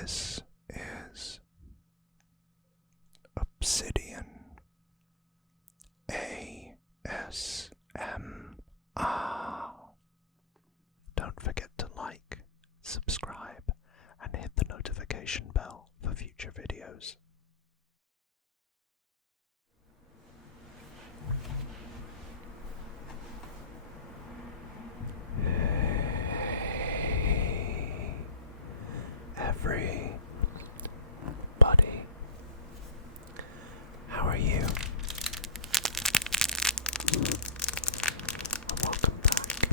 This is Obsidian ASMR. Don't forget to like, subscribe, and hit the notification bell for future videos. Hey, everybody. How are you? Welcome back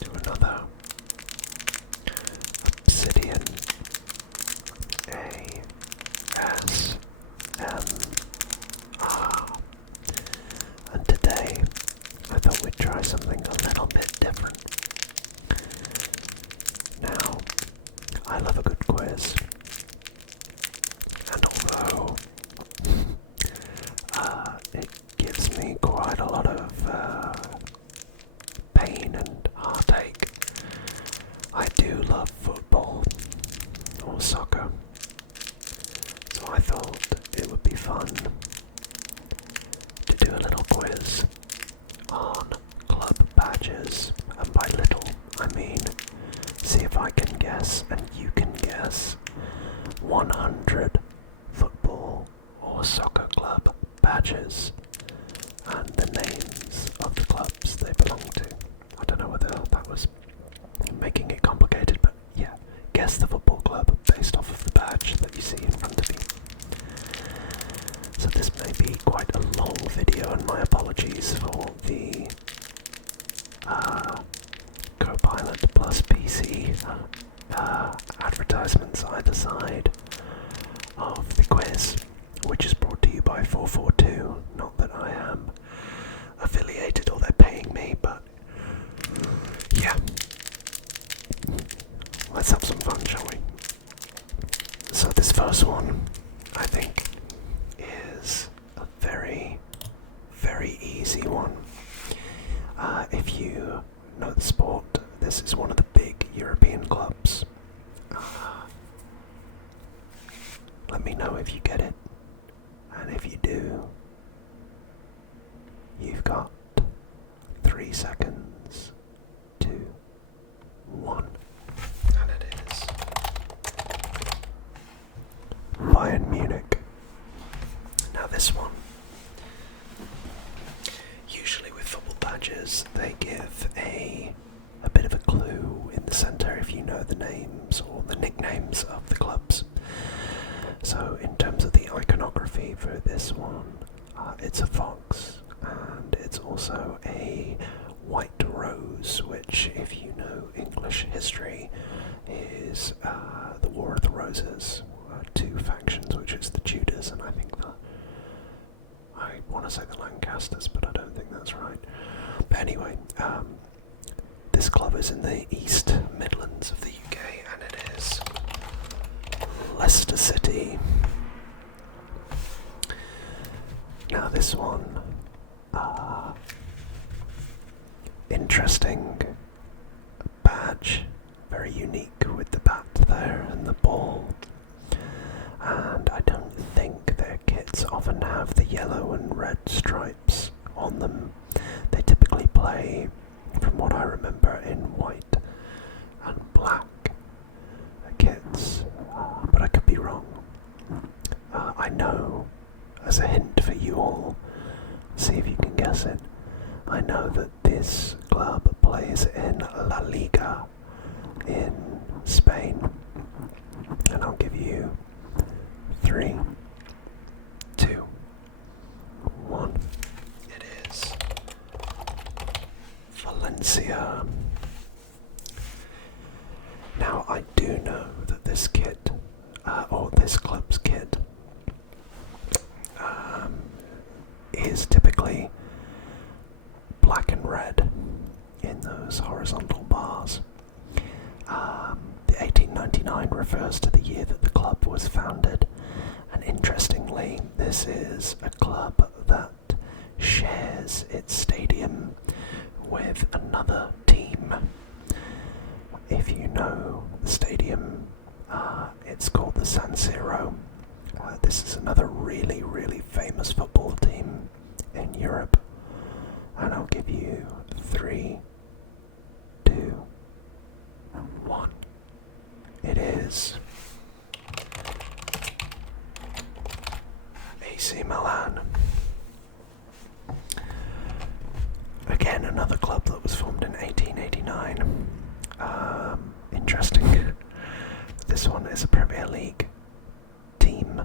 to another Obsidian ASMR. And today I thought we'd try something a little bit different. Now, I love a good quiz, and although it gives me quite a lot of pain and heartache, I do love football or soccer, so I thought it would be fun to do a little quiz on club badges, and by little I mean see if I can guess and you can guess 100 football or soccer club badges and the names of the clubs they belong to. I don't know whether that was making it complicated, but yeah, guess the football club based off of the badge that you see in front of you. So this may be quite a long video, and my apologies for the Copilot plus PC advertisements either side of the quiz, which is brought to you by FourFourTwo. Not that I am affiliated or they're paying me, but yeah. Let's have some fun, shall we? So this first one, I think, is a very, very easy one. If you know the sport, this is one of the big European clubs. Let me know if you get it, and if you do, you've got 3 seconds, 2, 1, and it is Bayern Munich. Now this one, usually with football badges, they give a bit of a clue in the centre if you know the names or the nicknames of the clubs. So in terms of the iconography for this one, it's a fox, and it's also a white rose, which, if you know English history, is the War of the Roses. Two factions, which is the Tudors, and I want to say the Lancasters, but I don't think that's right. But anyway, this club is in the East Midlands of the UK, and it is Leicester City. Now this one, interesting badge, very unique with the bat there and the ball. And I don't think their kits often have the yellow and red stripes on them. They typically play, from what I remember, in white and black kits, but I could be wrong. I know, as a hint for you all, see if you can guess it, I know that this club plays in La Liga in Spain, and I'll give you 3, 2, 1. It is Valencia. Now I do know that this kit, or this club's kit, is typically black and red in those horizontal bars. The 1899 refers to the year that the club was founded, and interestingly, this is a club that shares its stadium with another team. If you know the stadium It's called the San Siro. This is another really, really famous football team in Europe. And I'll give you 3, 2, 1. It is AC Milan. Again, another club that was formed in 1889. Interesting. This one is a Premier League team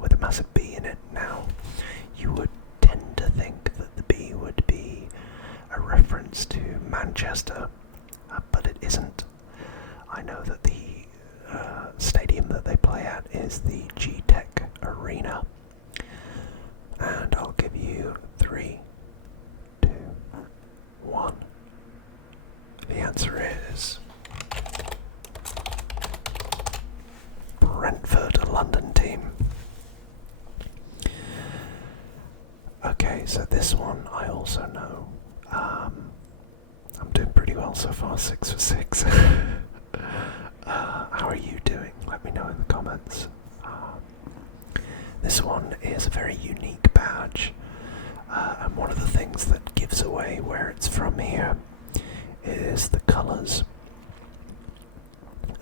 with a massive B in it. Now, you would tend to think that the B would be a reference to Manchester, but it isn't. I know that the stadium that they play at is the G-Tech Arena. And I'll give you 3, 2, 1. The answer is Brentford, a London team. Okay, so this one I also know. I'm doing pretty well so far, 6 for 6. How are you doing? Let me know in the comments. This one is a very unique badge, and one of the things that gives away where it's from here is the colours.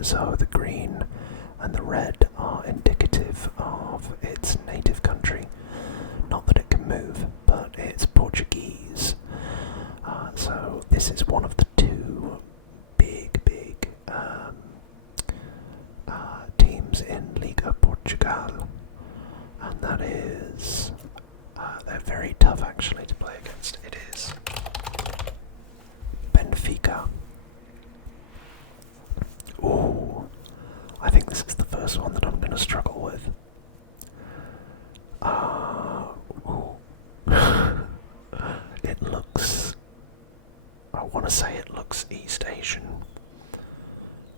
So the green and the red are indicative of its native country. Not that it can move, but it's Portuguese. So this is one of the two big teams in Liga Portugal, and that is they're very tough actually to play against. It is Benfica. Ooh, I think this is the first one that I'm going to struggle with. It looks, I want to say it looks East Asian,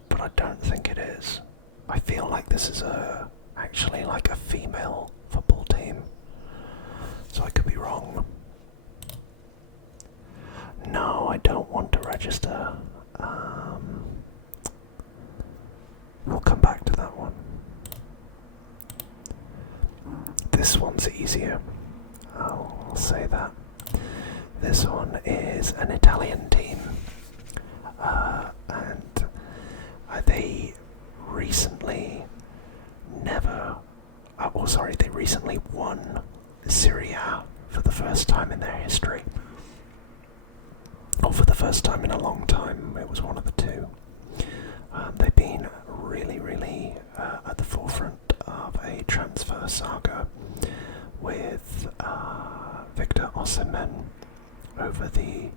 but I don't think it is. I feel like this is actually like a female football team, so I could be wrong. No, I don't want to register. We'll come back to that one. This one's easier. I'll say that. This one is an Italian team, and they recently they recently won Serie A for the first time in their history. Or for the first time in a long time, it was one of the two. They've been really at the forefront of a transfer saga with Victor Osimhen over the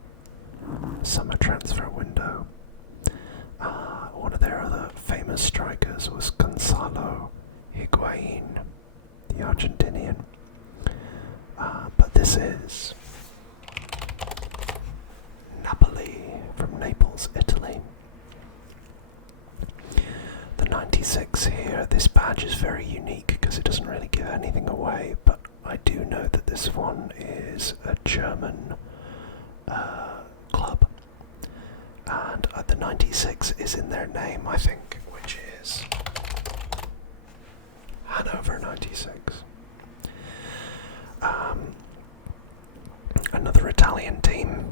summer transfer window. One of their other famous strikers was Gonzalo Higuain, the Argentinian. But this is Napoli from Naples, Italy. The 96 here, this badge is very unique because it doesn't really give anything away, but I do know that this one is a German club, and the 96 is in their name, I think, which is Hanover 96. Another Italian team,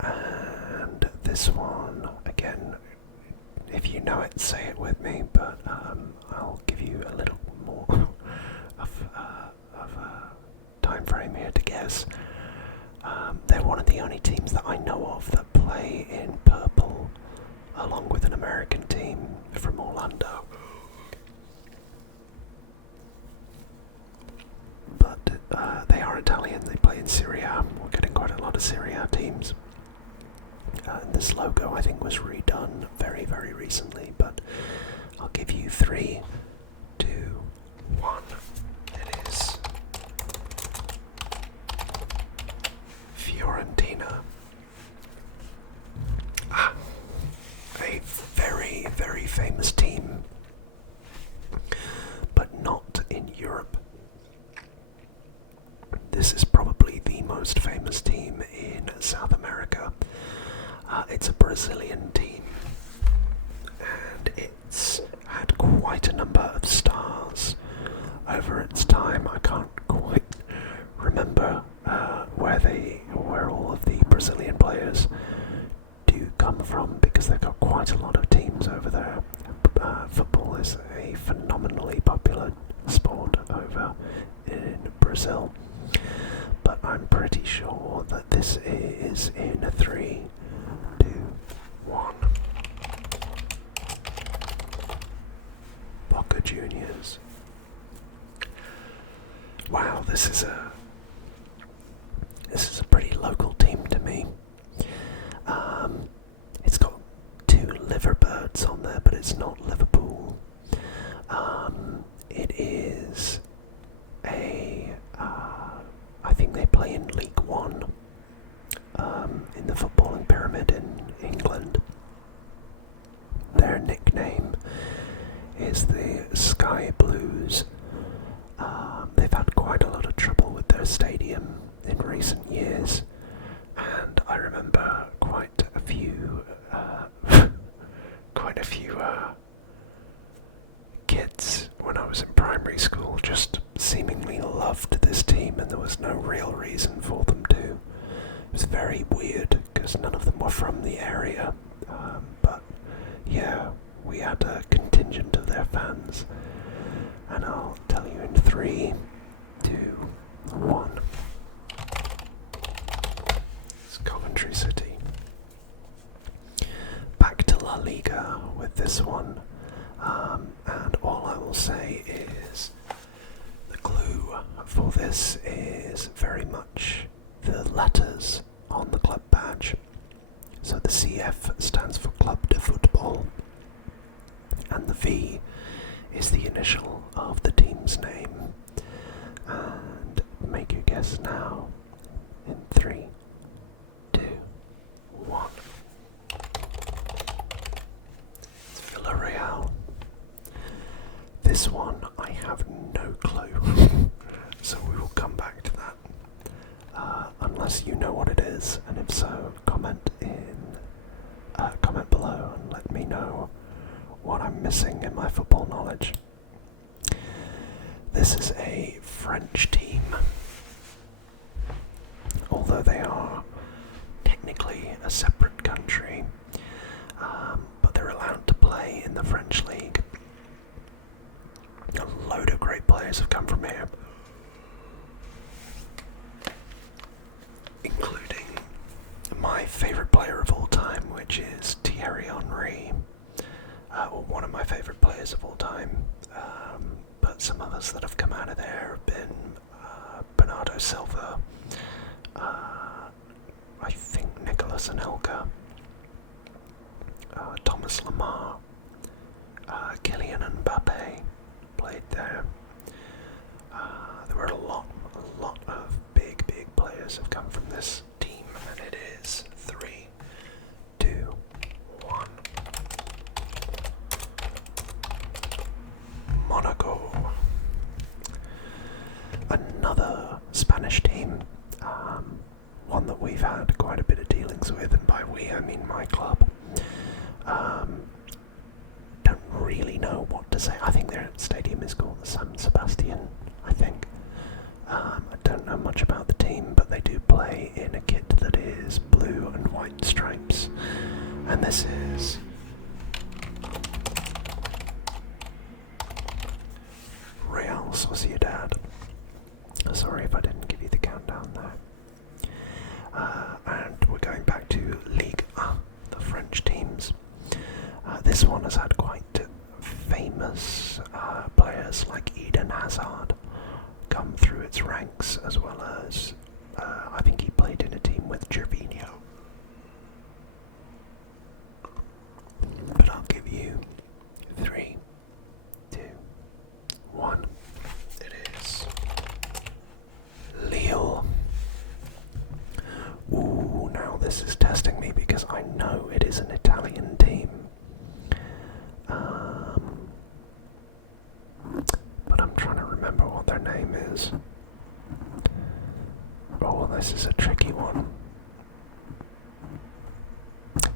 and this one, again, if you know it, say it with me, but I'll give you a little more of a time frame here to guess. They're one of the only teams that I know of that play in purple, along with an American team from Orlando. But they are Italian, they play in Serie A. We're getting quite a lot of Serie A teams. And this logo, I think, was redone very recently, but I'll give you 3, 2, 1. It is Fiorentina. A very famous team, but not in Europe. This is probably the most famous team in South America. It's a Brazilian team, and it quite a number of stars over its time. I can't quite remember where all of the Brazilian players do come from, because they've got quite a lot of teams over there. Football is a phenomenally popular sport over in Brazil, but I'm pretty sure that this is in a 3, 2, 1. Boca Juniors. Wow, this is a pretty local team to me. It's got 2 liverbirds on there, but it's not Liverpool. It is I think they play in League One, in the footballing pyramid in England. Their nickname is the Sky Blues. They've had quite a lot of trouble with their stadium in recent years, and I remember quite a few kids when I was in primary school just seemingly loved this team, and there was no real reason for them to. It was very weird because none of them were from the area, but yeah, we had a contingent of their fans, and I'll tell you in 3, 2, 1. It's Coventry City. Back to La Liga with this one, and all I will say is the clue for this is very much the letters on the club badge. So the CF stands for Club de Football, and the V is the initial of the team's name. And make your guess now in 3, 2, 1. It's Villarreal. This one I have no clue, so we will come back to that. Unless you know what it is, and if so, comment below and let me know what I'm missing in my football knowledge. This is a French team, although they are technically a separate country, but they're allowed to play in the French league. A load of great players have come from here, including my favourite player of all time, which is Thierry Henry. One of my favourite players of all time, but some others that have come out of there have been Bernardo Silva, I think Nicolas Anelka, Thomas Lemar, Kylian Mbappe played there. There were a lot of big players have come from this team, and it is 3, 2, 1. Monaco. Another Spanish team, one that we've had quite a bit of dealings with, and by we I mean my club. Don't really know what to say. I think their stadium is called the San Sebastian, I think. I don't know much about the team, but they do play in a kit that is blue and white stripes, and this is Real Sociedad. Sorry if I didn't give you the countdown there. And we're going back to Ligue 1, the French teams. This one has had quite famous players like Eden Hazard come through its ranks, as well as I think he played in a team with Gervinho. But I'll give you 3, 2, 1. It is Lille. Ooh, now this is testing me because I know it is an Italian team. But I'm trying to remember what their name is. Oh, this is a tricky one.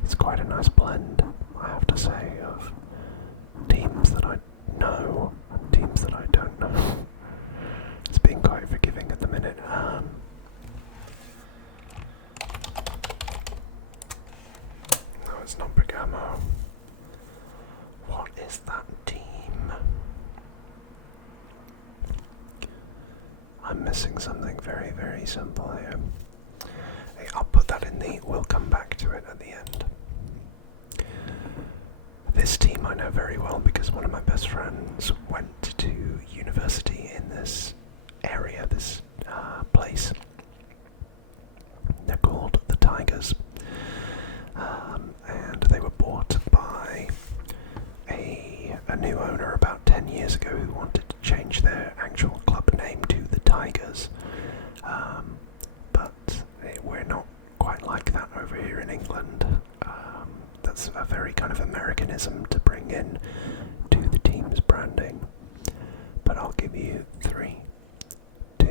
It's quite a nice blend, I have to say, of teams that I know and teams that I don't know. It's being quite forgiving at the minute. No, it's not Bergamo. What is that team? I'm missing something very, very simple here. Hey, I'll put that in the... We'll come back to it at the end. This team I know very well because one of my best friends went to university in this area, this place. They're called the Tigers. And they were bought by a new owner about 10 years ago who wanted to change their actual club name to the Tigers. But we're not quite like that over here in England. That's a very kind of Americanism to bring in to the team's branding. But I'll give you 3, 2,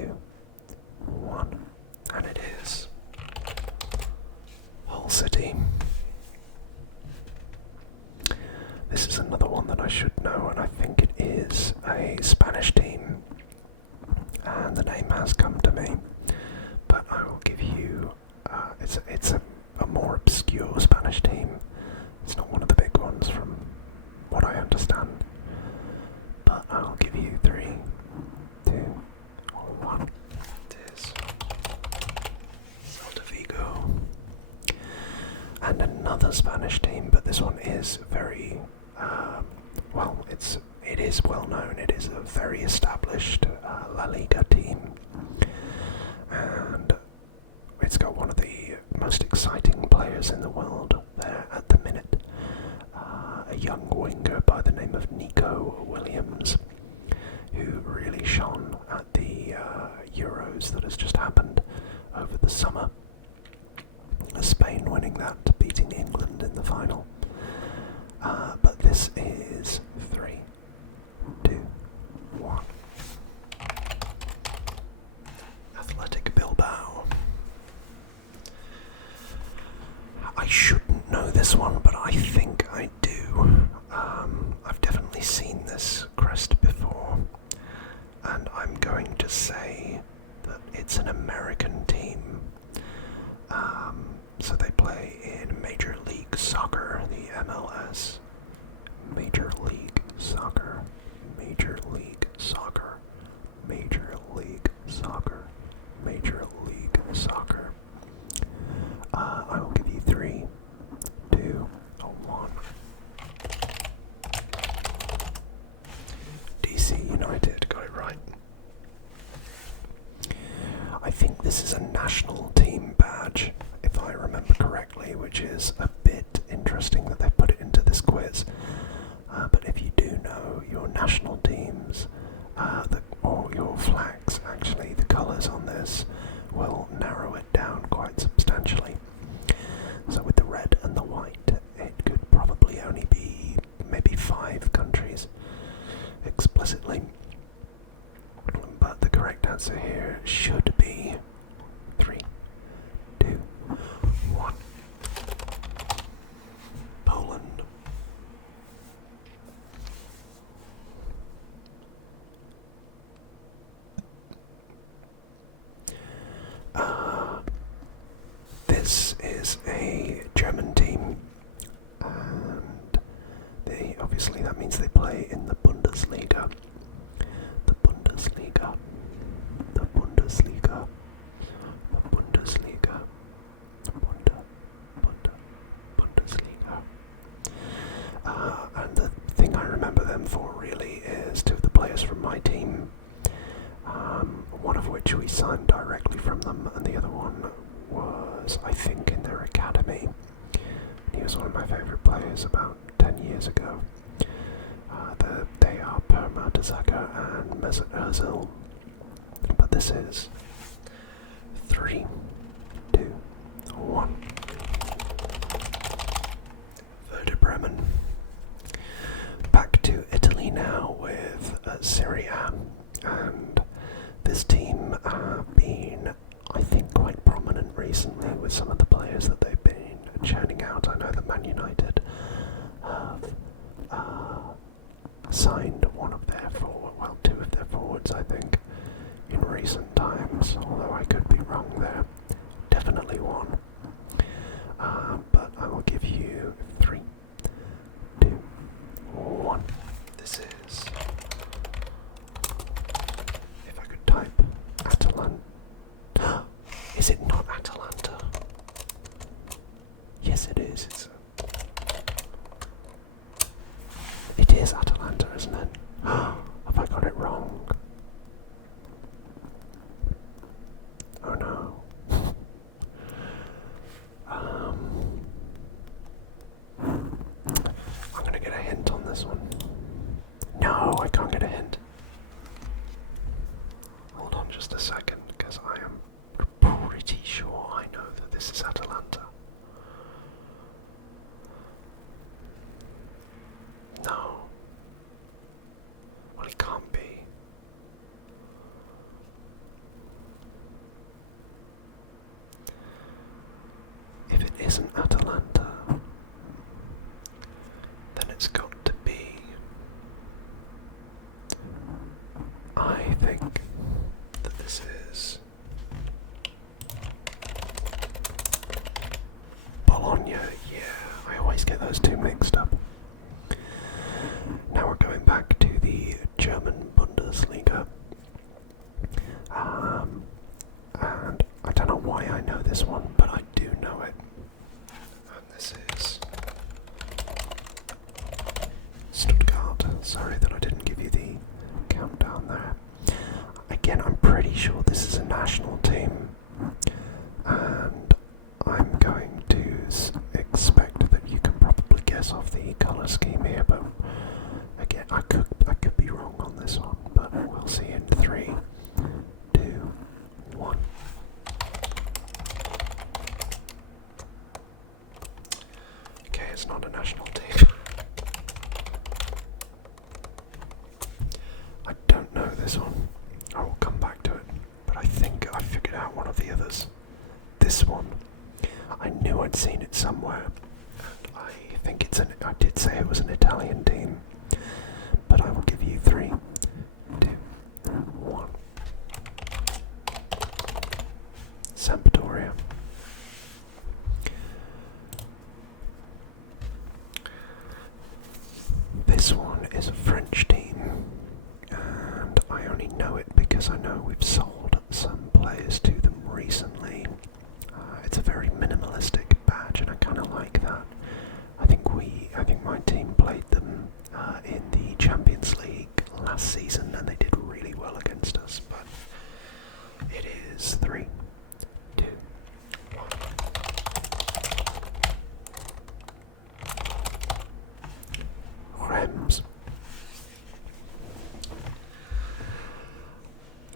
1, and it is Hull City. This is another one that I should know, and I think it is a Spanish team, and the name has come to me, but I will give you, it's a more obscure Spanish team. It's not one of the big ones from what I understand, but I'll give you 3, 2, 1. It is Celta Vigo. And another Spanish team, but this one is very, well, it is well known. It is a very established La Liga team, and it's got one of the most exciting players in the world there at the minute, a young winger by the name of Nico Williams, who really shone at the Euros that has just happened over the summer. Spain winning that, beating England in the final. But this is 3, 2, 1. Athletic Bilbao. I shouldn't know this one, but I think I do. I've definitely seen this crest before, and I'm going to say that it's an American team. So they play in Major League Soccer, the MLS. Major League Soccer. Major League Soccer. Major League Soccer. Major League Soccer. I will give you 3, 2, 1. DC United, got it right. I think this is a national team badge, if I remember correctly, which is a bit interesting that they put it into this quiz. But if you do know your national teams, or your flags, actually, the colours on this will narrow it down quite substantially. So with the red and the white, it could probably only be maybe 5 countries explicitly. But the correct answer here should be 3, 2, 1. Poland. This is a German team, and obviously that means they play in the Bundesliga. The Bundesliga. The Bundesliga. The Bundesliga. Bundesliga. And the thing I remember them for really is 2 of the players from my team, one of which we signed directly from them, and the other one was, I think, in their academy. He was one of my favourite players about 10 years ago. They are Per Mertesacker and Mesut Ozil. But this is 3, 2, 1. Werder Bremen. Back to Italy now with Serie A, and this team have been, I think, quite prominent recently with some of the players that they've been churning out. I know that Man United have signed wrong there. Definitely one. But I will give you 3, 2, 1. This is, if I could type, Atalanta. Is it not Atalanta? Yes, it is. It is Atalanta, isn't it? Have I got it wrong? Oh no. I'm gonna get a hint on this one. No, I can't get a hint. Hold on just a second, because I am pretty sure I know that this is Atalanta. No. Well, it can't be. If it isn't Atalanta, then it's got to be, I think that this is Bologna. Yeah, I always get those two mixed up. Now we're going back to the German Bundesliga. And I don't know why I know this one, but I do know it. And this is Stuttgart. Sorry that I didn't give you the countdown there. Again, I'm pretty sure this is a national team. And I'm going to expect that you can probably guess off the colour scheme here, but again, I could be wrong on this one, but we'll see in 3, 2, 1. Okay, it's not a national team. I don't know this one. I will come back to it, but I think I figured out one of the others. This one, I knew I'd seen it somewhere. I think I did say it was an Italian team, but I will give you 3, 2, 1. Sampdoria. This one is a French team, and I only know it because I know we've sold some players to them recently. It's a very minimalistic badge, and I kind of like that. I think my team played them in the Champions League last season, and they did really well against us. But it is 3, 2, 1. Reims.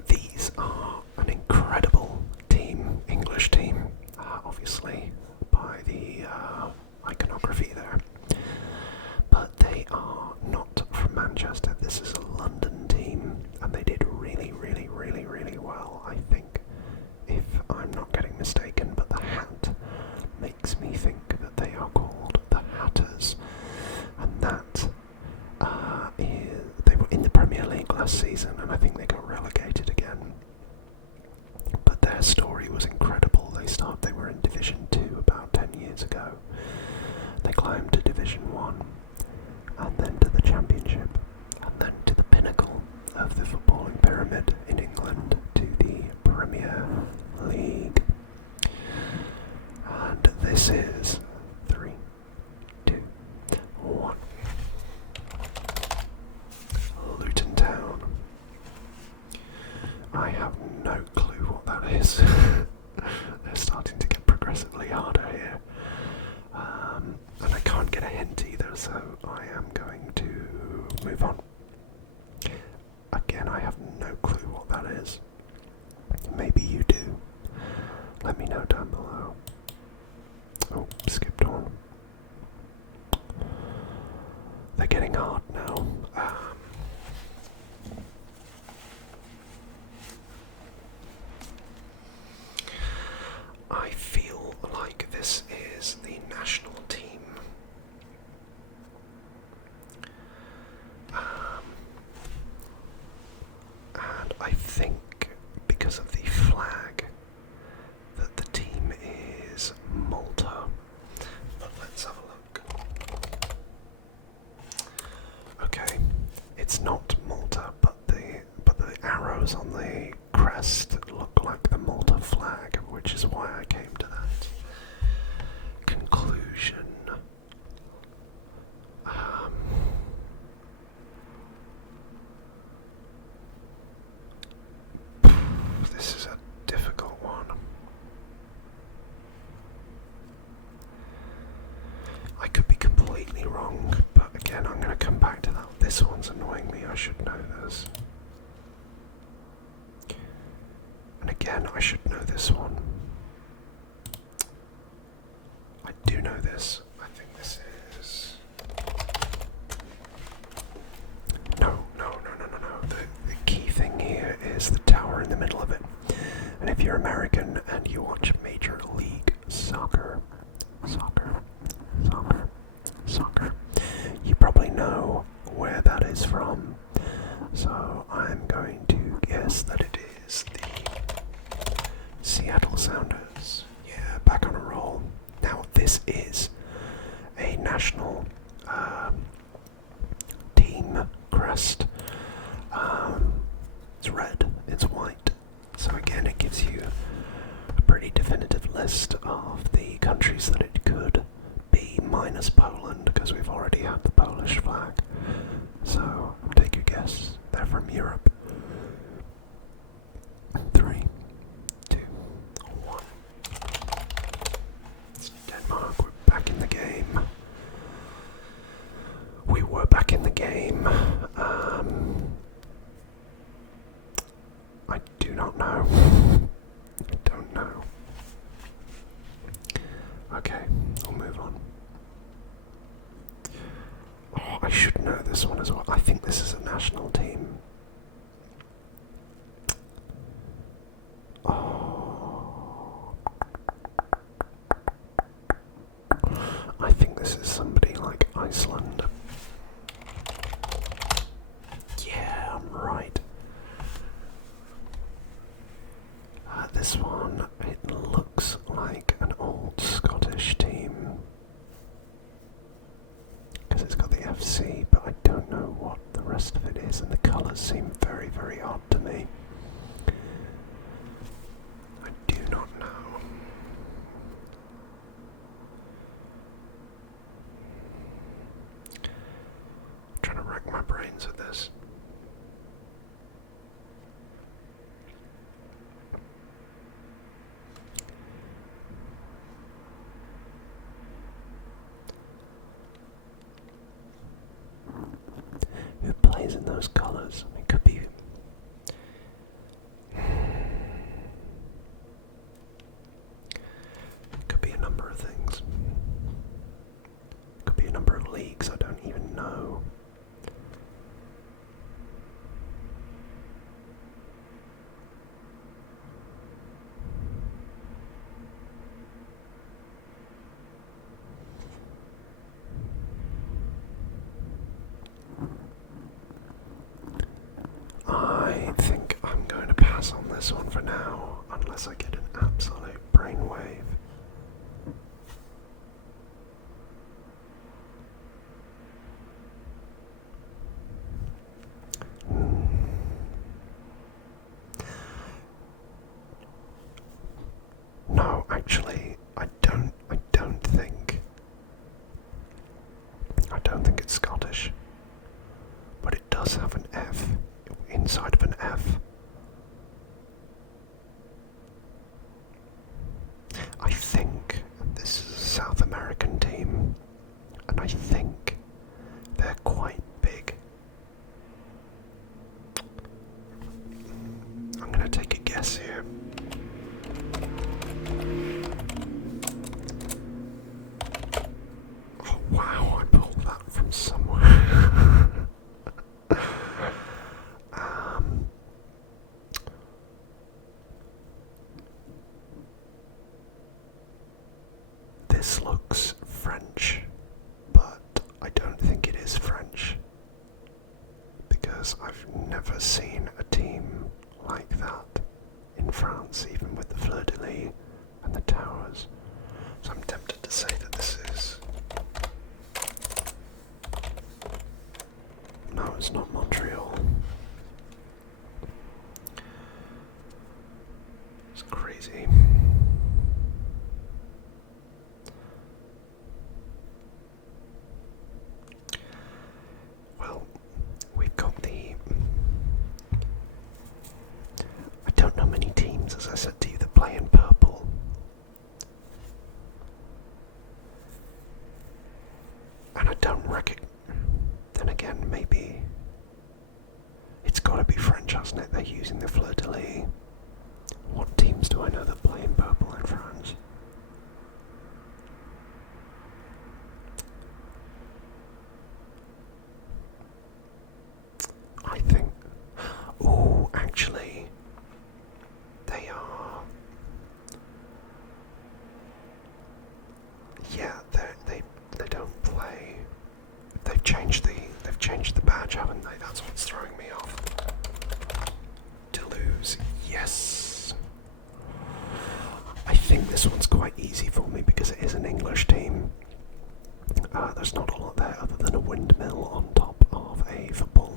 These are an incredible team, English team, obviously by the iconography there. But they are not from Manchester. This is a London team, and they did really, really, really, really well, I think, if I'm not getting mistaken. But the hat makes me think that they are called the Hatters, and that they were in the Premier League last season, and I think they got relegated again. But their story was incredible. They were in Division 2 about 10 years ago. They climbed to Division 1, and then to the Championship, and then to the pinnacle of the footballing pyramid in England, to the Premier League. And this is 3, 2, 1. Luton Town. I have no clue what that is. They're starting to get progressively harder here. And I can't get a hint either, so I am going to move on. Again, I have no clue what that is. Maybe you do. Let me know down below. Oh, skipped on. They're getting hard now. I feel like this is the national team. And I think because of the flag, this one's annoying me. I should know this. And again, I should know this one. I do know this. I think this is... No. The key thing here is the tower in the middle of it. And if you're American and you watch Major League Soccer, you probably know where that is from. So I'm going to guess that it is the Seattle Sounders. Yeah, back on a roll. Now this is a national team crest. It's red, it's white. So again, it gives you a pretty definitive list of the countries that it could be, minus Poland, because we've already had the Polish flag. So take a guess. They're from Europe. 3, 2, 1. It's Denmark. We're back in the game. We were back in the game. I do not know. I don't know. Okay, we'll move on. Oh, I should know this one as well. I think this is a national team. Oh. I think this is somebody like Iceland. Yeah, I'm right. This one, it looks like an old Scottish team. Because it's got the FC, but I don't know what the rest of it is, and the colours seem very, very odd to me. I do not know. I'm trying to rack my brains at this. Who plays in those colours? It could be... It could be a number of things. It could be a number of leagues I don't even know. I think I'm going to pass on this one for now, unless I get an absolute brainwave. No, actually, I don't think it's Scottish, but it does have an F inside of an F. I think this is a South American team, and I think they're quite big. I'm going to take a guess here. Oh wow, I pulled that from somewhere. This looks French, but I don't think it is French, because I've never seen a team like that in France, even with the fleur-de-lis and the towers. So I'm tempted to say that this is... No, it's not Montreal. It's crazy. Well, we've got the... I don't know many teams, as I said to you, that play in purple. And I don't recognize... Then again, maybe it's got to be French, hasn't it? They're using the fleur-de-lis. What teams do I know that play in purple in France? I think... Oh, actually, they are... Yeah, they don't play... They've changed the badge, haven't they? That's what's throwing me off. Toulouse, yes. I think this one's quite easy for me because it is an English team. There's not a lot there other than a windmill on top of a football.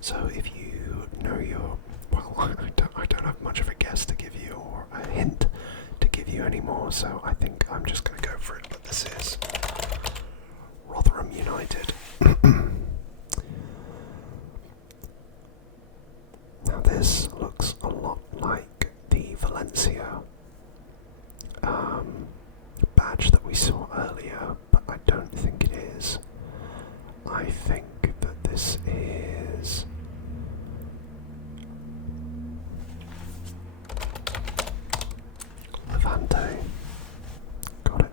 So if you know your... Well, I don't have much of a guess to give you, or a hint to give you anymore, so I think I'm just going to go for it. But this is Rotherham United. Now this looks a lot like the Valencia badge that we saw earlier, but I don't think it is. I think that this is... Levante. Got it.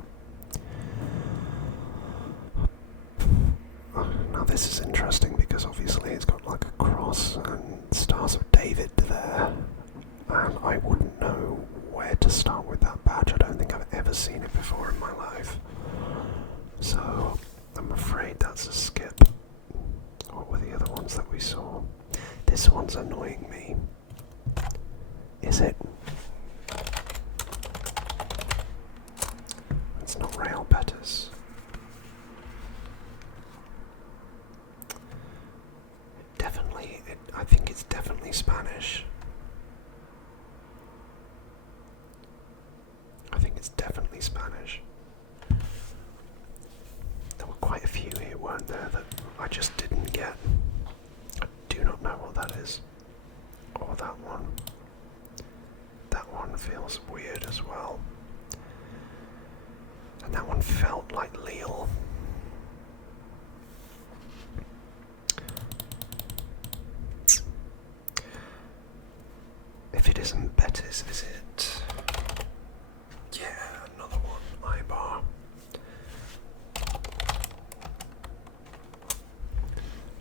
Now this is interesting because obviously it's got like a cross and Stars of David there, and I wouldn't know where to start with that badge. I don't think I've ever seen it before in my life, so I'm afraid that's a skip. What were the other ones that we saw? This one's annoying me. Is it? It's not Real Betis. I think it's definitely Spanish. I think it's definitely Spanish. There were quite a few here, weren't there, that I just didn't get. I do not know what that is. Or that one. That one feels weird as well. And that one felt like Lille. If it isn't Betis, is it? Yeah, another one. Ibar.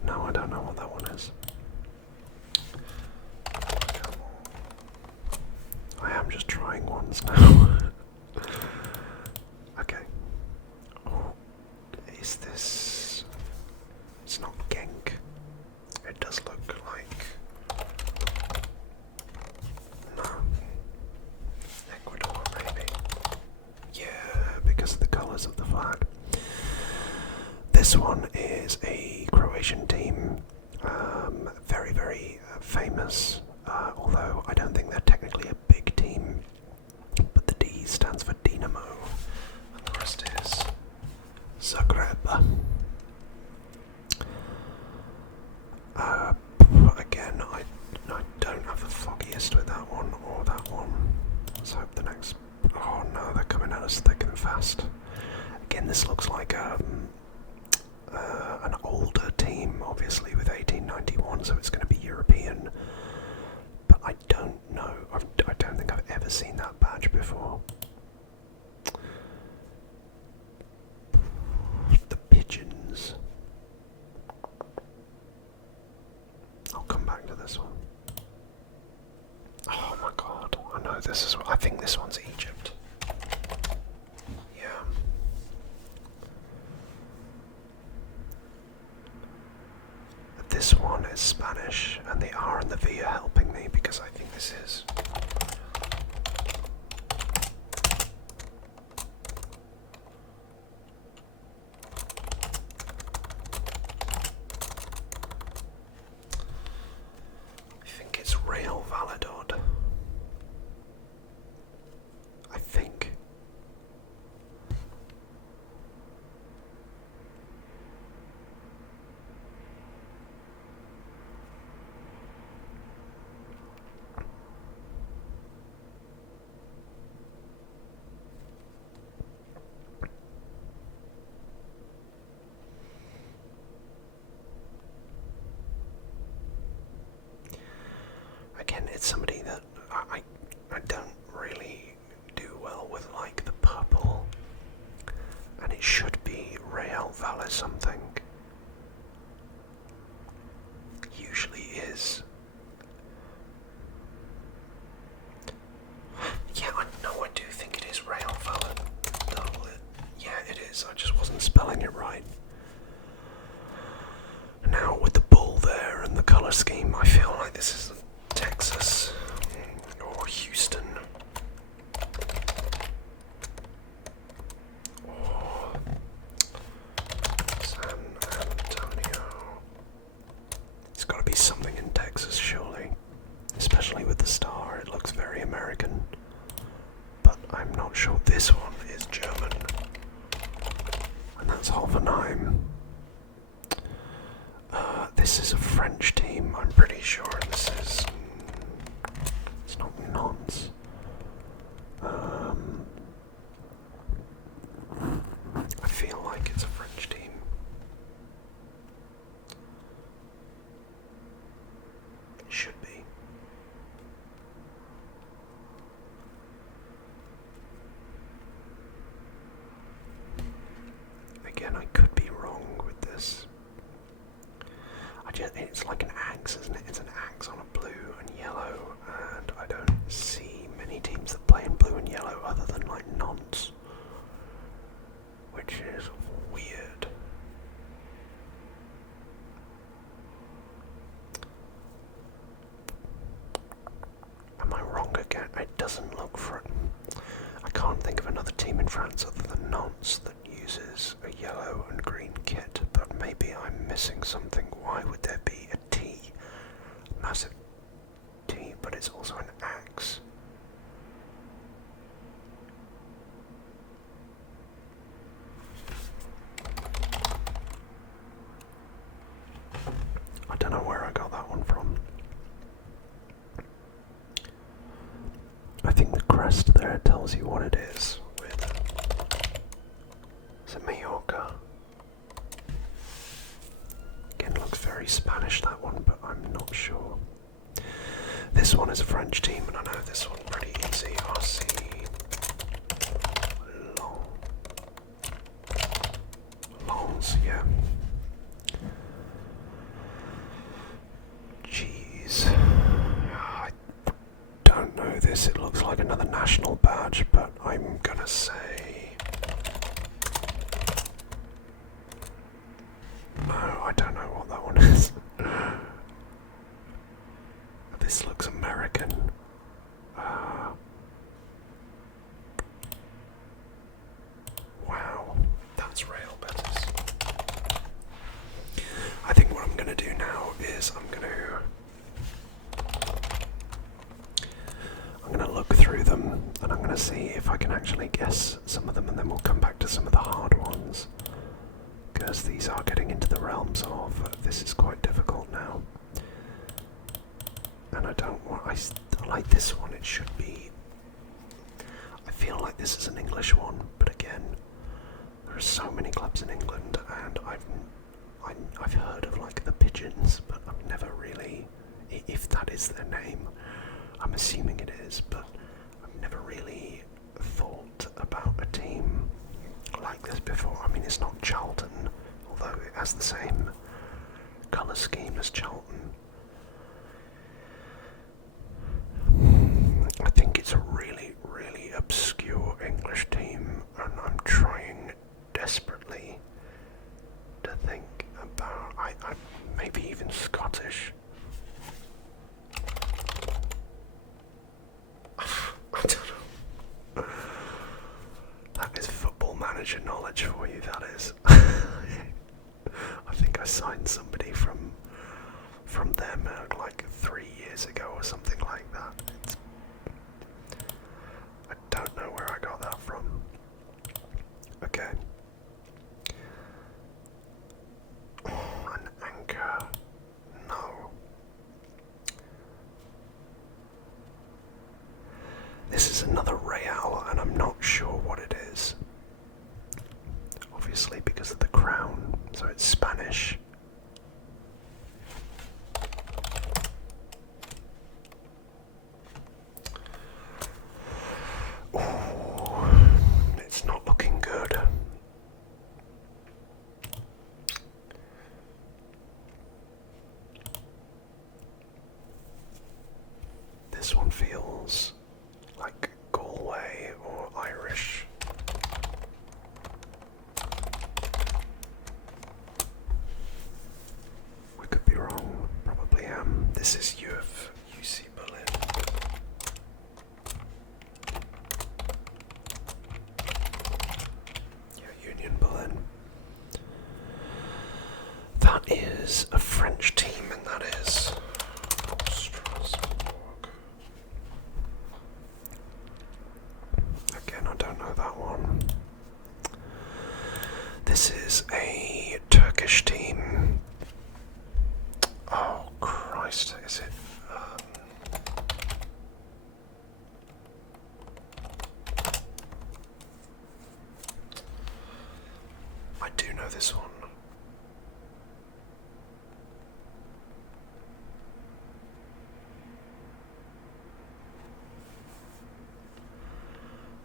No, I don't know what that one is. I am just trying ones now. Okay. Oh, is this... It's not Genk. It does look like... No. Ecuador, maybe. Yeah, because of the colours of the flag. This one is a Croatian team, very, very famous, although I don't think they're technically a big team, but the D stands for Dinamo, and the rest is Zagreb. Again, I don't have the foggiest with that one or that one. Let's hope the next... Oh no, they're coming at us thick and fast. Again, this looks like an older team, obviously, with 1891, so it's going to be European. But I don't know. I don't think I've ever seen that badge before. The pigeons. I'll come back to this one. Oh my god, I know this is... I think this one's Egypt. Yeah. This one is Spanish, and the R and the V are helping me because I think this is... I think it's Real Valladolid. I think. it's somebody that I don't really do well with, like the purple, and it should be Real Valle something. Usually is. Yeah, I do think it is Real Valle. Yeah, it is. I just wasn't spelling it right. Now, with the bull there and the colour scheme, I feel like this is Texas or Houston or San Antonio. It's got to be something in Texas, surely. Especially with the star, it looks very American. But I'm not sure. This one is German. And that's Hoffenheim. This is a French team, I'm pretty sure. This is... it's not Nantes. I feel like it's a French team. It should be. Again, I could be wrong with this. It's like an axe, isn't it? It's an axe on a blue and yellow, and I don't see many teams that play in blue and yellow other than like Nantes, which is weird. Am I wrong again? It doesn't look for... I can't think of another team in France other than Nantes that uses a yellow and green kit, but maybe I'm missing something. Why would there be a T? Massive T, but it's also an axe. I don't know where I got that one from. I think the crest there tells you what it is. Is it Mallorca? Again, looks very Spanish, that one, but I'm not sure. This one is a French team, and I know this one pretty easy. RC Lens, yeah. Jeez. I don't know this. It looks like another national badge, but I'm gonna say... no, I don't know what that one is. This looks American. Wow, that's Real Betis. I think what I'm going to do now is I'm going to look through them, and I'm going to see if I can actually guess some of them, and then we'll come back to some of the hard ones. Because these are getting into the realms of this is quite difficult now. And I don't want... I like this one, it should be... I feel like this is an English one, but again, there are so many clubs in England, and I've heard of like the Pigeons, but I've never really... if that is their name, I'm assuming it is, but I've never really thought about a team like this before. I mean, it's not Charlton, although it has the same colour scheme as Charlton. I think it's a really, really obscure English team, and I'm trying desperately to think about... I maybe even Scottish. I don't know. That is Football Manager knowledge for you, that is. I think I signed somebody from them like 3 years ago or something like that. I don't know where I got that from. Okay. An anchor. No. This is another Real, and I'm not sure what it is. Obviously because of the crown, so it's Spanish. this one feels like Galway or Irish. We could be wrong, probably am. This is UC Berlin. Yeah, Union Berlin. That is a French team, and that is Strasbourg. Again, I don't know that one. This is a Turkish team. Oh Christ, is it? I do know this one.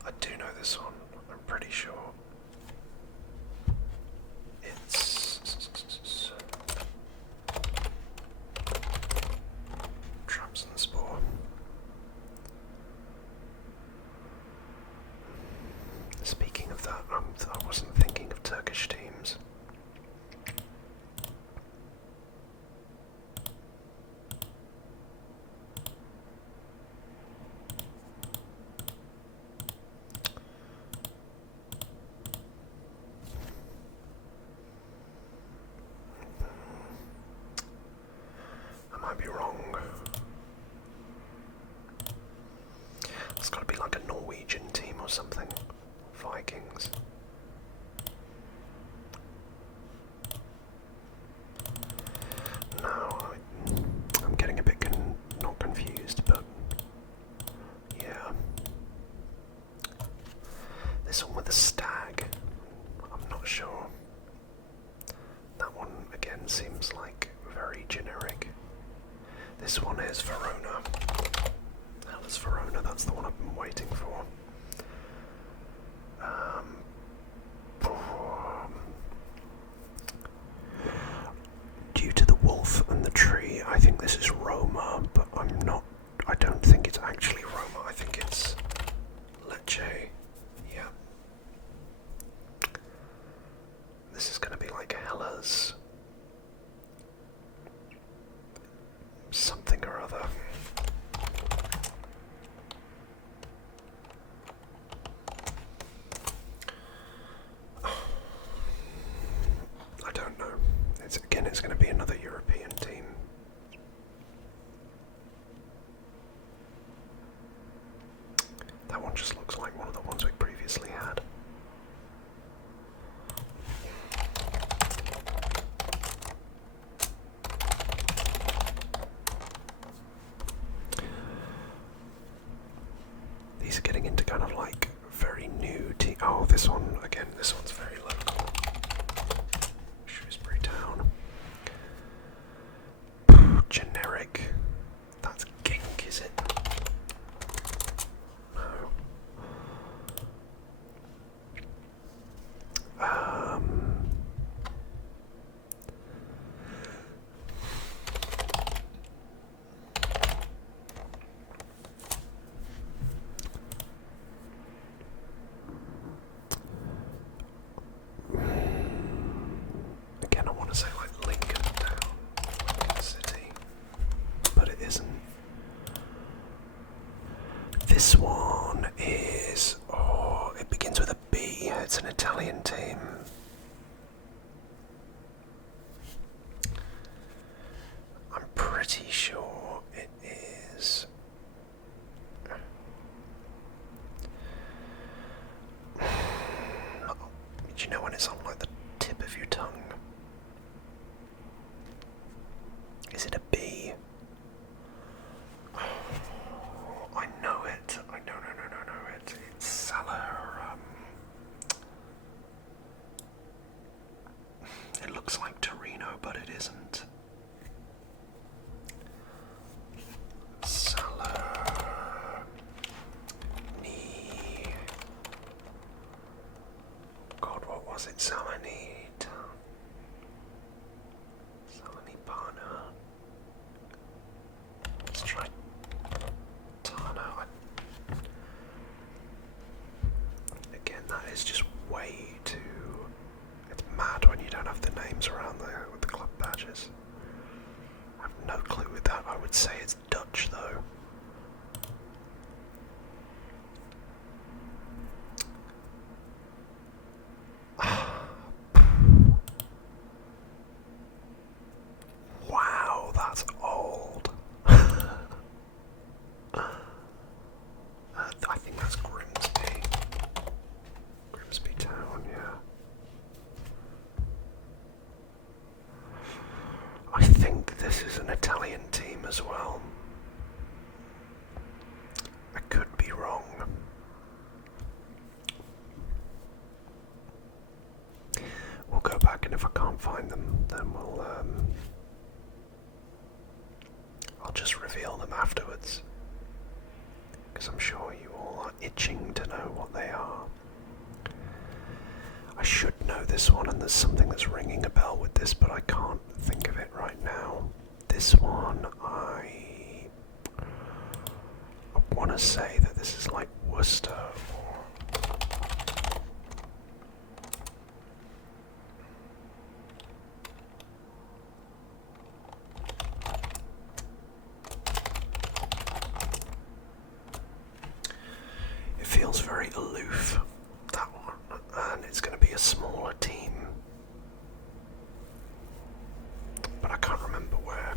I do know this one, I'm pretty sure. It's Trabzonspor. Speaking of that, I wasn't thinking of Turkish teams. I might be wrong. It's got to be like a Norwegian team or something. Vikings. No, I'm getting a bit not confused, but yeah. This one with the stag, I'm not sure. That one again seems like very generic. This one is Verona. Hell, it's Verona, that's the one I've been waiting for. Due to the wolf and the tree, I think this is Roma, but I don't think it's actually Roma, I think it's Lecce. Yeah. This is going to be like Hellas. Something or other. I don't know. It's going to be another European team. That one just looks like one of the ones we previously had. These are getting into kind of like very new team. Oh, this one again. This one's very local. Shrewsbury Town. Generic. That's Gink, is it? No. Again, I want to say like Lincoln Town, Lincoln City, but it isn't. This one is, oh, it begins with a B. It's an Italian team. I'm pretty sure it is. Do you know when it's on like the tip of your tongue? Is it a B? I know it. I know it. It's Salah. It looks like Torino, but it isn't. God, what was it? Salernitana. Let's try. Let's say it's Dutch though. Wow, that's old. I think that's Grimsby. Grimsby Town, yeah. I think this is an Italian team as well. I could be wrong. We'll go back, and if I can't find them, then I'll just reveal them afterwards. Because I'm sure you all are itching to know what they are. I should know this one, and there's something that's ringing a bell with this, but I can't think of it right now. This one, I want to say that this is like Worcester or... It feels very aloof, that one, and it's going to be a smaller team. But I can't remember where.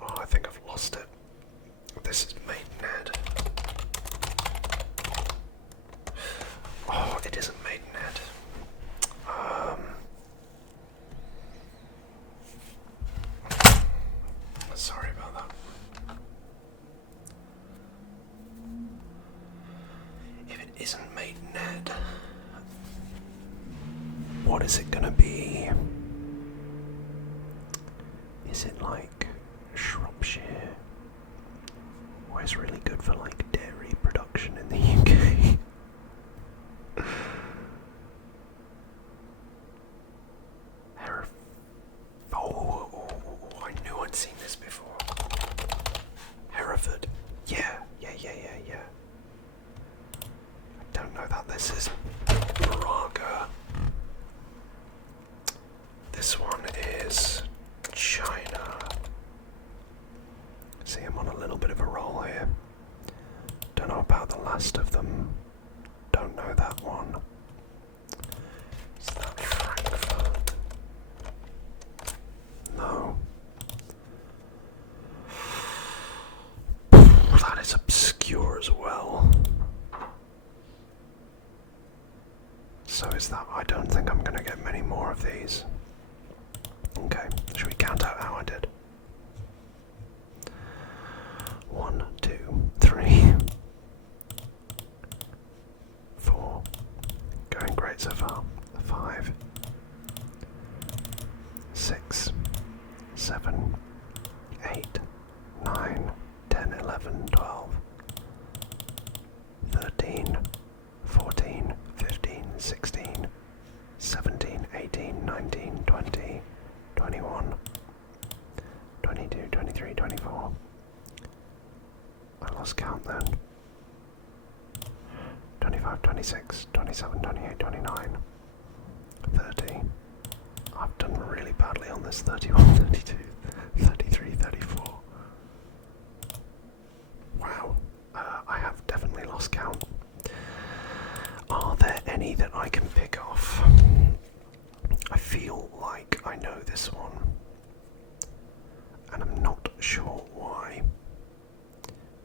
Oh, I think I've lost it. This is Maidenhead. Oh, it isn't Maidenhead. Sorry about that. If it isn't Maidenhead, what is it gonna be? Is it like Shropshire? Or is really good for like dairy production in the UK? I knew I'd seen this before. Hereford. Yeah. I don't know that this is Braga. This one is China. See, I'm on a little bit of a roll here. Don't know about the last of them. Don't know that one. Is that Frankfurt? No. That is obscure as well. So is that... I don't think I'm going to get many more of these. Okay, should we count out how I did? 1, 2, 3, 4. Going great so far. 5, 6, 7, 8, 9, 10, 11, 12, 13, 14, 15, 16, 17, 18, 19, 20, 21, 22, 23, 24. I lost count then. 25, 26, 27, 28, 29, 30. I've done really badly on this. 31, 32, 33, 34. Wow, I have definitely lost count. Are there any that I can pick off? I feel like I know this one, and I'm not sure why.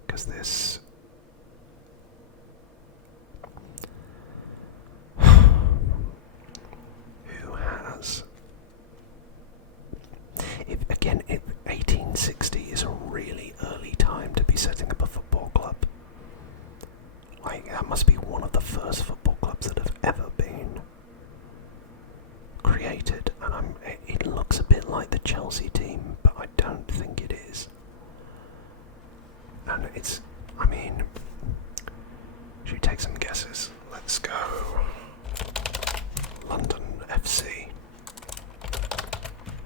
Because this... Who has... If 1860 is a really early time to be setting up a football club. Like, that must be one of the first football clubs that have ever been created, and it looks a bit like the Chelsea team, but I don't think it is. And it's, I mean, should we take some guesses? Let's go. London FC,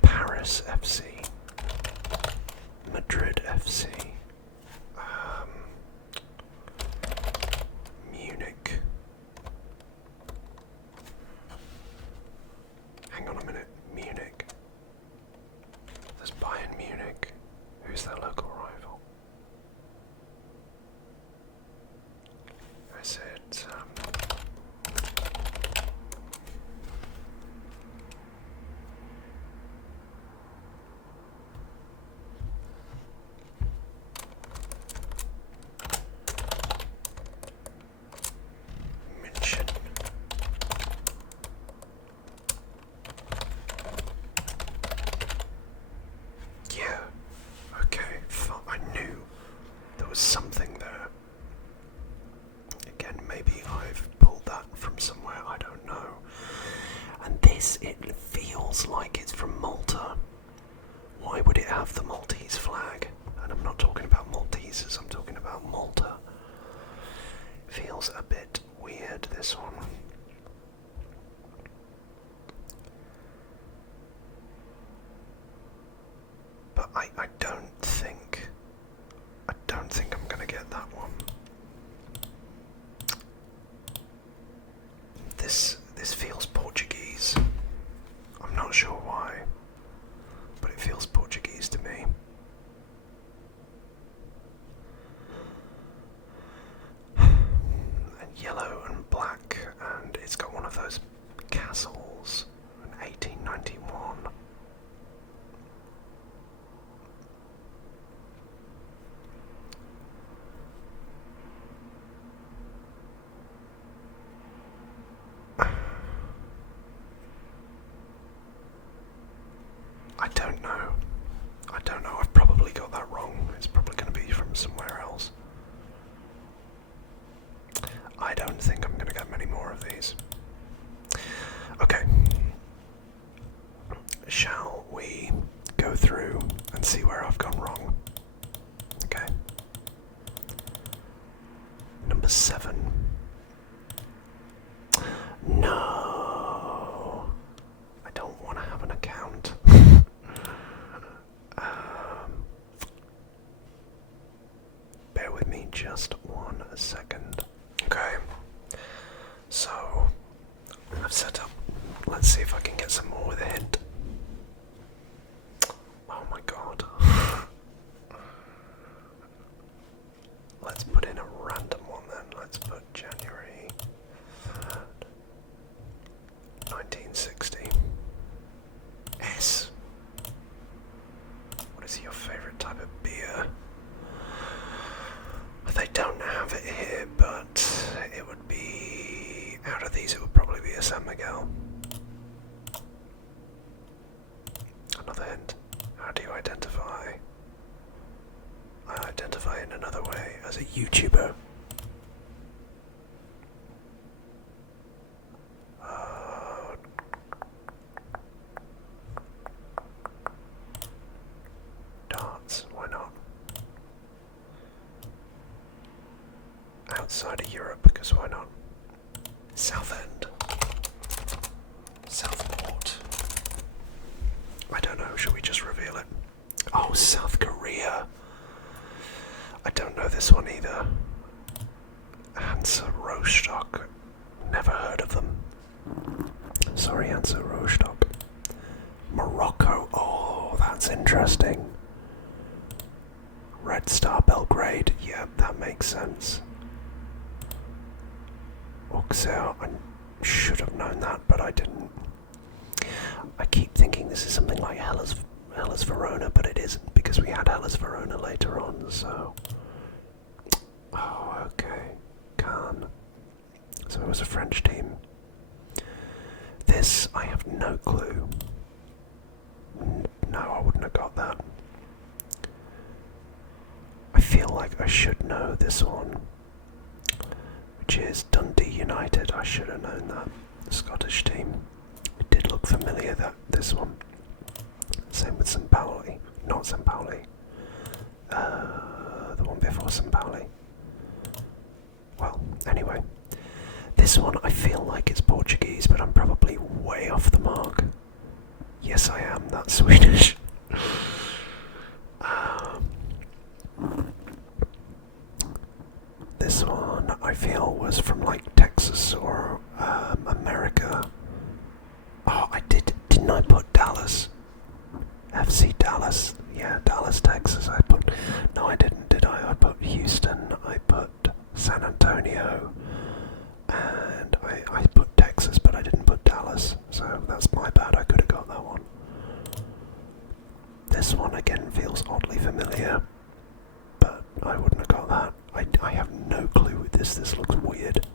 Paris FC, Madrid FC, Munich. Hang on a minute, Munich. It feels like it's from Malta. Why would it have the Maltese flag? And I'm not talking about Maltesers, I'm talking about Malta. Feels a bit weird, this one. But I don't think I'm gonna get that one. This feels Portuguese. I'm not sure why, but it feels Portuguese to me. And yellow and black, and it's got one of those castles in 1891. I don't know, I've probably got that wrong. It's probably going to be from somewhere else. I don't think I'm going to get many more of these. Okay. Shall we go through and see where I've gone wrong? Okay. Number 7. No. I don't want to have an account. Bear with me just 1 second. Okay, so I've set up. Let's see if I can get some more with a hint. Oh my god. Let's put in a random one then. Let's put January 3rd, 1960. S. What is your favourite type of beer? They don't have it here, but it would be... out of these it would probably be a San Miguel. Another hint. How do you identify? I identify in another way, as a YouTuber. Darts, why not? Outside of Europe, because why not? Southend. Southport. I don't know, should we just reveal it? Oh, South Korea. I don't know this one either. Hansa Rostock. Never heard of them. Sorry, Hansa Rostock. Morocco. Oh, that's interesting. Red Star Belgrade. Yeah, that makes sense. Auxerre, I should have known that, but I didn't. I keep thinking this is something like Hellas Verona, but it isn't, because we had Hellas Verona later on, so... Oh, okay. Cannes. So it was a French team. This, I have no clue. No, I wouldn't have got that. I feel like I should know this one, which is Dundee United. I should have known that. Scottish team. It did look familiar, this one. Same with St. Pauli. Not St. Pauli. The one before St. Pauli. Well, anyway. This one I feel like it's Portuguese, but I'm probably way off the mark. Yes, I am. That's Swedish. This one I feel was from like Texas or America. Oh, didn't I put Dallas? FC Dallas. Yeah, Dallas, Texas. No, I didn't, did I? I put Houston, I put San Antonio, and I put Texas, but I didn't put Dallas. So that's my bad, I could have got that one. This one again feels oddly familiar, but I wouldn't have got that. I have no clue with this. This looks weird.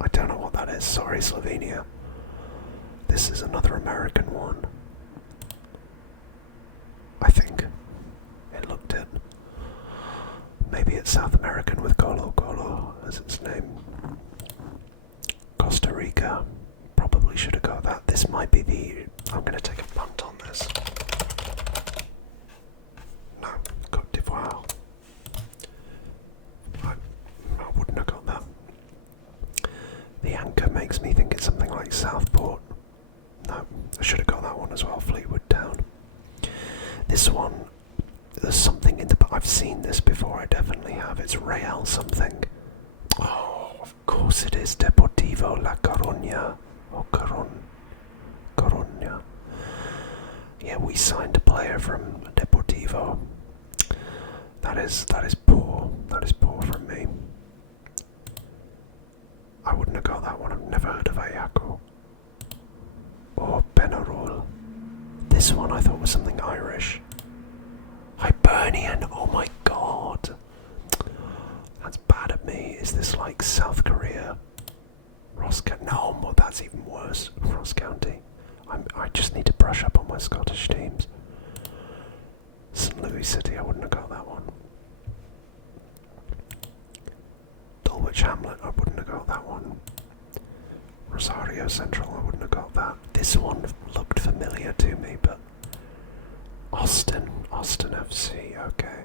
I don't know what that is. Sorry, Slovenia. This is another American one. I think. It looked it. Maybe it's South American with Colo Colo as its name. Costa Rica. Probably probably should have got that. This might be the... I'm going to take a punt on this. No, Côte d'Ivoire. I wouldn't have got that. The anchor makes me think it's something like Southport. No, I should have got that one as well, Fleetwood Town. This one, there's something in the... I've seen this before, I definitely have. It's Real something. Oh, of course it is. Deportivo La Coruña. Or Coruña. Yeah, we signed a player from Deportivo. That is poor. That is poor from me. I wouldn't have got that one. I've never heard of Ayako. Or Penarol. This one I thought was something Irish. Hibernian. Oh my god. That's bad of me. Is this like South Korea? Ross County? No, well, that's even worse. Ross County. I just need to brush up on my Scottish teams. St. Louis City, I wouldn't have got that one. Dulwich Hamlet, I wouldn't have got that one. Rosario Central, I wouldn't have got that. This one looked familiar to me, but... Austin FC, okay.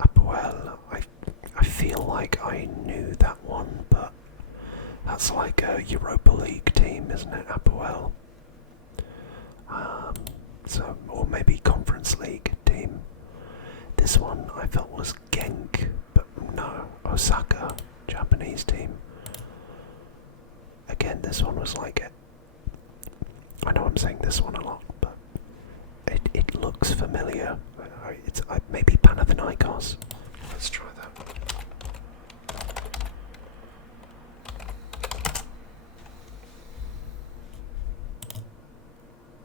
Apoel, I feel like I knew that one, but that's like a Europa League team, isn't it, Apoel? So, or maybe Conference League team. This one I felt was Genk, but no, Osaka, Japanese team. Again, this one was like it. I know I'm saying this one a lot, but it looks familiar. It's maybe Panathinaikos. Let's try that one.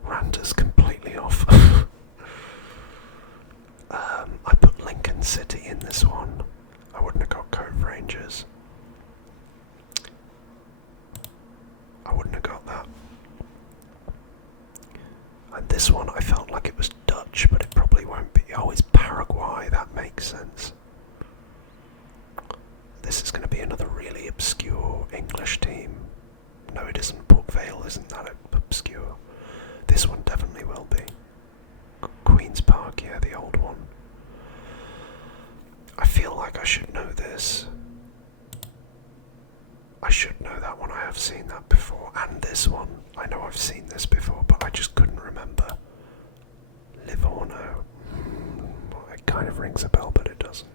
Ranter's completely off. I put Lincoln City in this one. I wouldn't have got Cove Rangers. I wouldn't have got that. And this one I felt like it was Dutch, but it probably won't be. Oh, it's Paraguay, that makes sense. This is going to be another really obscure English team. No, it isn't. Port Vale isn't that obscure. This one definitely will be. Queen's Park, yeah, the old one. I feel like I should know this. I should know that one, I have seen that before. And this one, I know I've seen this before, but I just couldn't remember. Livorno. It kind of rings a bell, but it doesn't.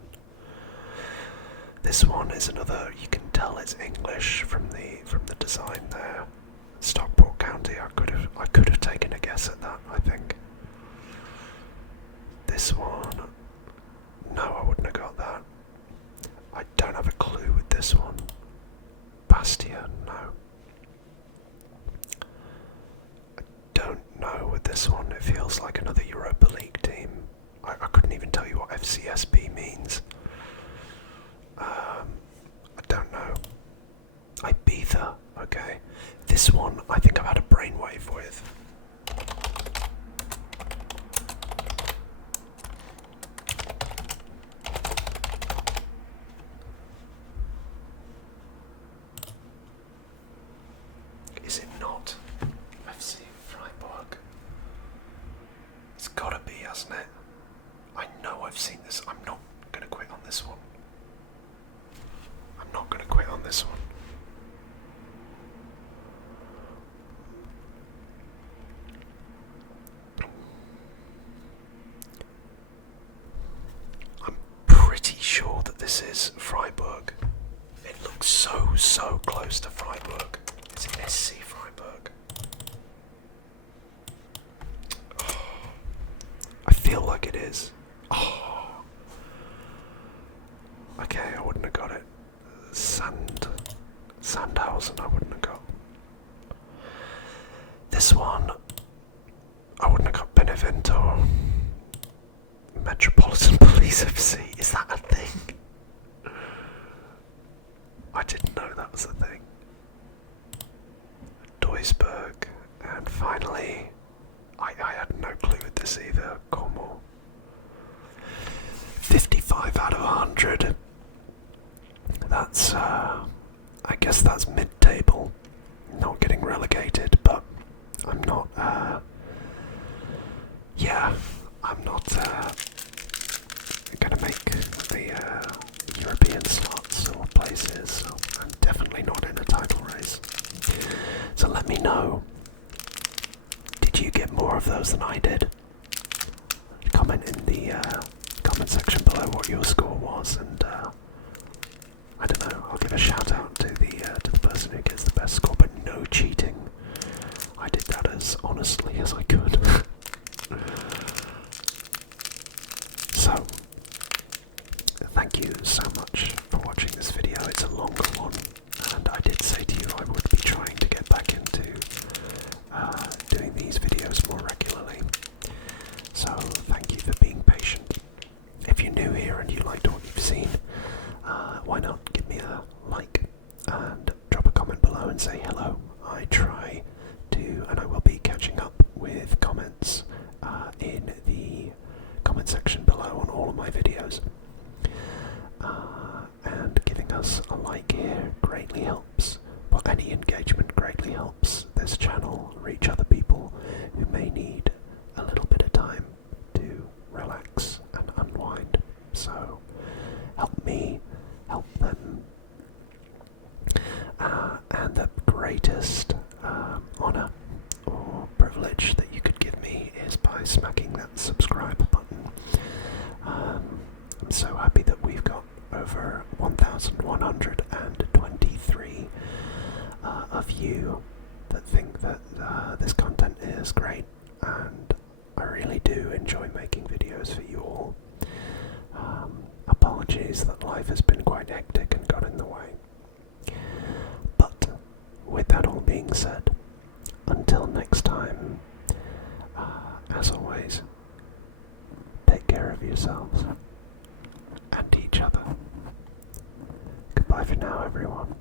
This one is another, you can tell it's English from the design there. Stockport County, I could have taken a guess at that, I think. This one, no, I wouldn't have got that. I don't have a clue with this one. Bastia, no. I don't know with this one, it feels like another Europa League team. I couldn't even tell you what FCSB means. I don't know. Ibiza, okay. This one I think I've had a brainwave with. Is it not FC Freiburg? It's gotta be, hasn't it? I know I've seen this. I'm not gonna quit on this one. I'm not gonna quit on this one. I'm pretty sure that this is Freiburg. It looks so close to Freiburg. Is it SC Freiburg? Oh, I feel like it is. Oh. Okay, I wouldn't have got it. Sandhausen, I wouldn't have got. This one, I wouldn't have got Benevento. Metropolitan Police FC, is that a thing? I didn't know that was a thing. Duisburg, and finally, I had no clue with this either, Como. 55 out of 100. That's, I guess that's mid-table. Not getting relegated, but I'm not, yeah, I'm not, gonna make the, European slots or places, so I'm definitely not in a title race. So let me know, did you get more of those than I did? Comment in the, comment section below what your score was, and, I don't know, I'll give a shout out to the person who gets the best score, but no cheating. I did that as honestly as I could. So, thank you so much for watching this video. It's a longer one, and I did say to you I would be trying to get back into doing these videos more regularly. So, thank you for being patient. If you're new here and you liked what you've seen, why not give me a like and drop a comment below and say hello. I try to, and I will be catching up with comments in the comment section below on all of my videos. And giving us a like here greatly helps. Well, any engagement greatly helps this channel reach other people who may need a little bit of time to relax and unwind. So help me, help them. And the greatest honour or privilege that you could give me is by smacking that subscribe button. I'm so happy that we've got over 1,123 of you that think that this content is great, and I really do enjoy making videos for you all. Apologies that life has been quite hectic and got in the way. But with that all being said, until next time, as always, take care of yourselves and each other. Goodbye for now, everyone.